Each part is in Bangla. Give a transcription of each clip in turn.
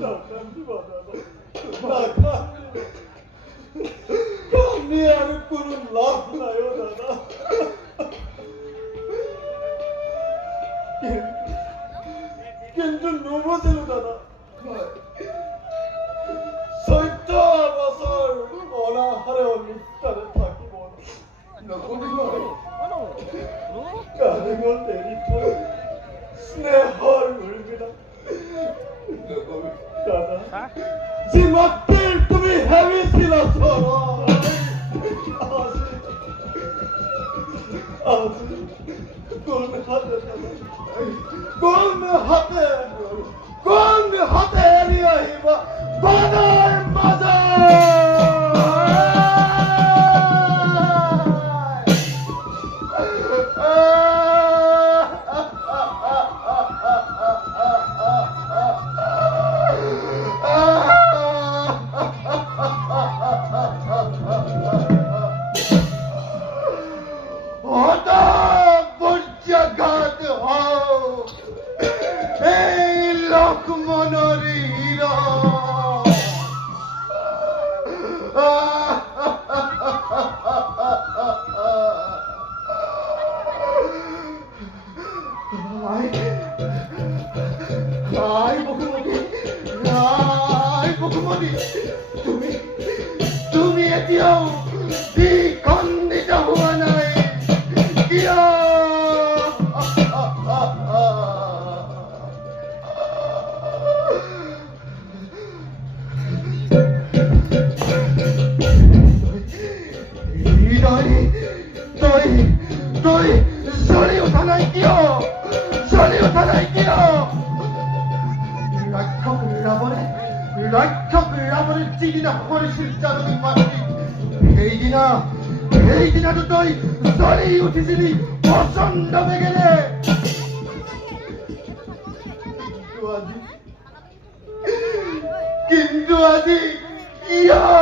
নাকান্দিবা দাদা নাকান্দিবা কান্দি আমি কোনো লাভ নাই ও দাদা কিন্তু নুবুজিল দাদা চৈধ্য বছৰ অনাহাৰে অনিষ্টাৰে থাকিব যি তুমি হেভি ছিল কোন হাতে কোন হাতে কোন বাদায় এৰি আয় মুখমুখি আয় মুখমুখি। তুমি তুমি দ্বিখণ্ডিত সেইদিনা তই জ্বলি উঠিছিলি প্ৰচণ্ড বেগেৰে কিন্তু আজি কিন্তু আজি কিয়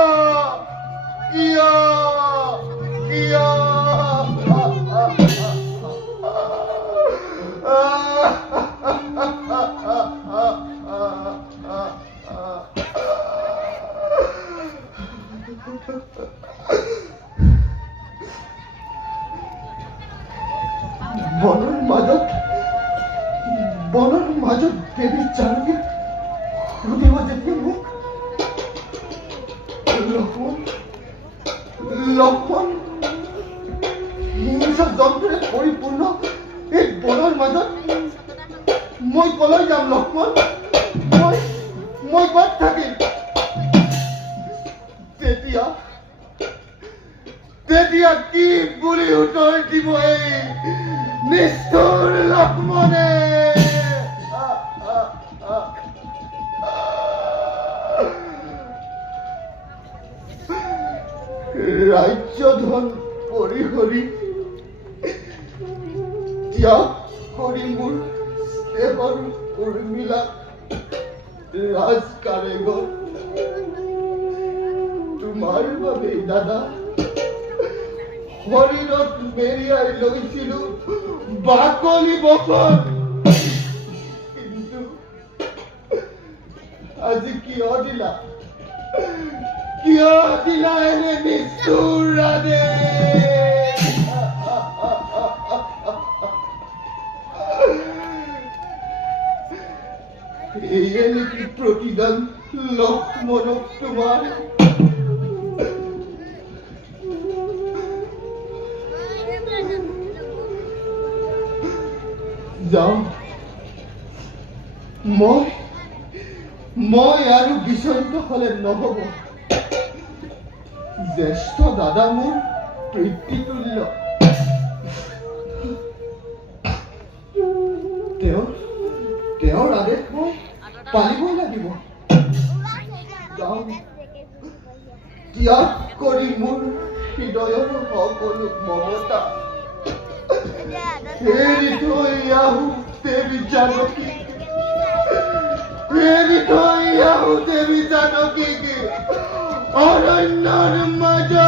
বনৰ মাজত বনৰ মাজত দেৱী জানকী সুধিব যেতিয়া মোক লক্ষ্মণ লক্ষ্মণ হিংসা যন্ত্ৰে পৰিপূৰ্ণ এই বনৰ মাজত মই কলৈ যাম লক্ষ্মণ, মই মই ক'ত থাকিম তেতিয়া তেতিয়া কি বুলি উত্তৰ দিব এই নিষ্ঠুৰ লক্ষ্মণে। ৰাজ্যধন পৰিহৰি ত্যাগ কৰি মোৰ স্নেহৰ উৰ্মিলা ৰাজ কাৰেগৰ তোমাৰ বাবেই দাদা শৰীৰত মেৰিয়াই লৈছিলো বাকলি বচন কিন্তু আজি কিয় দিলা এনে নিষ্ঠুৰ ৰাধে এয়ে নেকি প্ৰতিদান লক্ষ্মণক তোমাৰ যাওঁ। মই মই আৰু বিচলিত হলে নহব। জ্যেষ্ঠ দাদা মোৰ পিতৃতুল্য তেওঁৰ তেওঁৰ আদেশ মই পালিবই লাগিব। ত্যাগ কৰি মোৰ হৃদয়ৰ সকলো মমতা प्रेरित हो याहू देवी जानो की प्रेरित हो याहू देवी जानो की और अन्नान मज़ा